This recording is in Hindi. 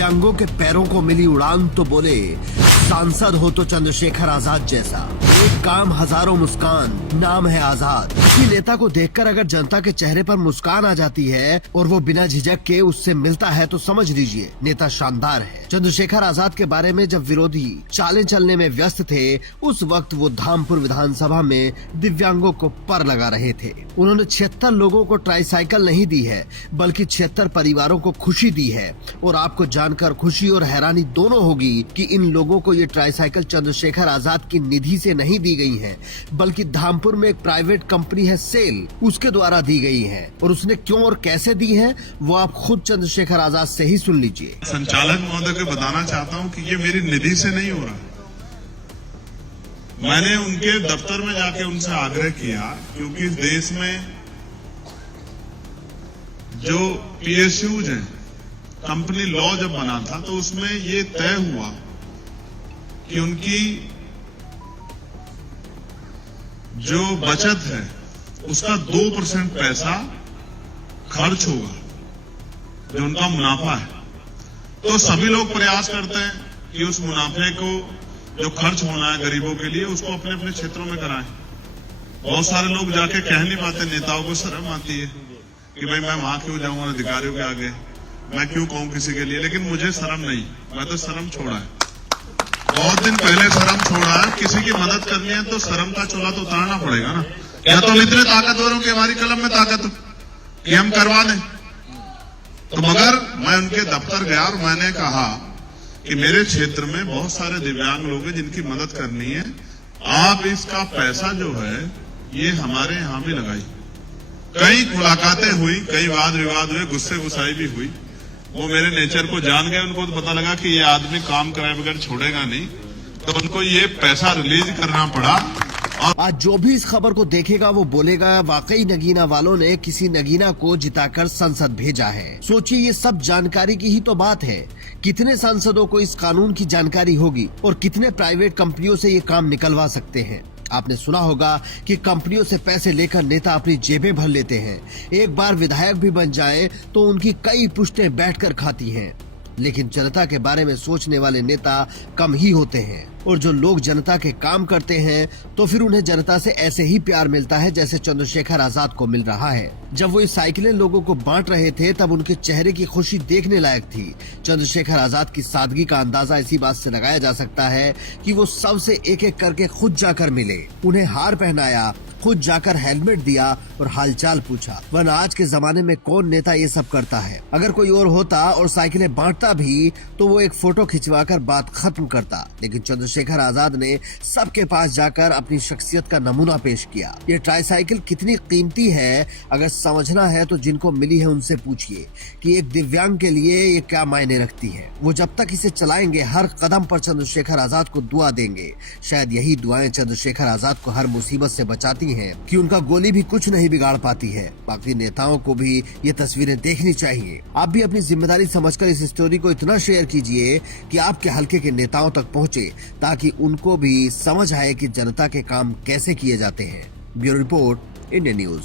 दिव्यांगों के पैरों को मिली उड़ान तो बोले सांसद हो तो चंद्रशेखर आजाद जैसा। एक काम हजारों मुस्कान, नाम है आजाद। किसी नेता को देखकर अगर जनता के चेहरे पर मुस्कान आ जाती है और वो बिना झिझक के उससे मिलता है तो समझ लीजिए नेता शानदार है। चंद्रशेखर आजाद के बारे में जब विरोधी चालें चलने में व्यस्त थे, उस वक्त वो धामपुर विधानसभा में दिव्यांगों को पर लगा रहे थे। उन्होंने 76 लोगों को ट्राईसाइकिल नहीं दी है, बल्कि 76 परिवारों को खुशी दी है। और आपको जानकर खुशी और हैरानी दोनों होगी कि इन लोगों को ये ट्राईसाइकिल चंद्रशेखर आजाद की निधि से नहीं दी गई है, बल्कि धामपुर में एक प्राइवेट कंपनी है सेल, उसके द्वारा दी गई है। और उसने क्यों और कैसे दी है वो आप खुद चंद्रशेखर आजाद से ही सुन लीजिए। संचालक महोदय को बताना चाहता हूं कि ये मेरी निधि से नहीं हो रहा। मैंने उनके दफ्तर में जाके उनसे आग्रह किया, क्योंकि इस देश में जो पीएसयूज हैं, कंपनी लॉ जब बना था तो उसमें ये तय हुआ कि उनकी जो बचत है उसका 2% पैसा खर्च होगा, जो उनका मुनाफा है। तो सभी लोग प्रयास करते हैं कि उस मुनाफे को जो खर्च होना है गरीबों के लिए उसको अपने अपने क्षेत्रों में कराएं। बहुत सारे लोग जाके कह नहीं पाते, नेताओं को शर्म आती है कि भाई मैं वहां क्यों जाऊंगा अधिकारियों के आगे, मैं क्यों कहूं किसी के लिए। लेकिन मुझे शर्म नहीं, मैं तो शर्म छोड़ा है, बहुत दिन पहले शर्म छोड़ा है। किसी की मदद करनी है तो शर्म का चोला तो उतारना पड़ेगा ना। क्या तो हम इतने ताकतवर हो कि हमारी कलम में ताकत हो कि हम करवा दें। तो मगर मैं उनके दफ्तर गया और मैंने कहा कि मेरे क्षेत्र में बहुत सारे दिव्यांग लोग हैं जिनकी मदद करनी है, आप इसका पैसा जो है ये हमारे यहां भी लगाई। कई मुलाकातें हुई, कई वाद विवाद हुए, गुस्से गुस्साई भी हुई। वो मेरे नेचर को जान गए, उनको तो पता लगा कि ये आदमी काम कराए बगैर छोड़ेगा नहीं, तो उनको ये पैसा रिलीज करना पड़ा। आज जो भी इस खबर को देखेगा वो बोलेगा वाकई नगीना वालों ने किसी नगीना को जिताकर संसद भेजा है। सोचिए ये सब जानकारी की ही तो बात है। कितने सांसदों को इस कानून की जानकारी होगी और कितने प्राइवेट कंपनियों से ये काम निकलवा सकते हैं। आपने सुना होगा कि कंपनियों से पैसे लेकर नेता अपनी जेबें भर लेते हैं। एक बार विधायक भी बन जाए तो उनकी कई पुश्तें बैठकर खाती हैं। लेकिन जनता के बारे में सोचने वाले नेता कम ही होते हैं। और जो लोग जनता के काम करते हैं तो फिर उन्हें जनता से ऐसे ही प्यार मिलता है जैसे चंद्रशेखर आजाद को मिल रहा है। जब वो ये साइकिलें लोगों को बांट रहे थे तब उनके चेहरे की खुशी देखने लायक थी। चंद्रशेखर आजाद की सादगी का अंदाजा इसी बात से लगाया जा सकता है कि वो सबसे एक एक करके खुद जाकर मिले, उन्हें हार पहनाया, खुद जाकर हेलमेट दिया और हालचाल पूछा। वरना आज के जमाने में कौन नेता ये सब करता है। अगर कोई और होता और साइकिलें बांटता भी तो वो एक फोटो खिंचवाकर बात खत्म करता। लेकिन चंद्रशेखर आजाद ने सबके पास जाकर अपनी शख्सियत का नमूना पेश किया। ये ट्राईसाइकिल कितनी कीमती है, अगर समझना है तो जिनको मिली है उनसे पूछिए कि एक दिव्यांग के लिए ये क्या मायने रखती है। वो जब तक इसे चलाएंगे हर कदम पर चंद्रशेखर आजाद को दुआ देंगे। शायद यही दुआएं चंद्रशेखर आजाद को हर मुसीबत से बचाती हैं कि उनका गोली भी कुछ नहीं बिगाड़ पाती है। बाकी नेताओं को भी ये तस्वीरें देखनी चाहिए। आप भी अपनी जिम्मेदारी समझकर इस स्टोरी को इतना शेयर कीजिए कि आपके हलके के नेताओं तक पहुंचे, ताकि उनको भी समझ आए कि जनता के काम कैसे किए जाते हैं। Bureau report, India news.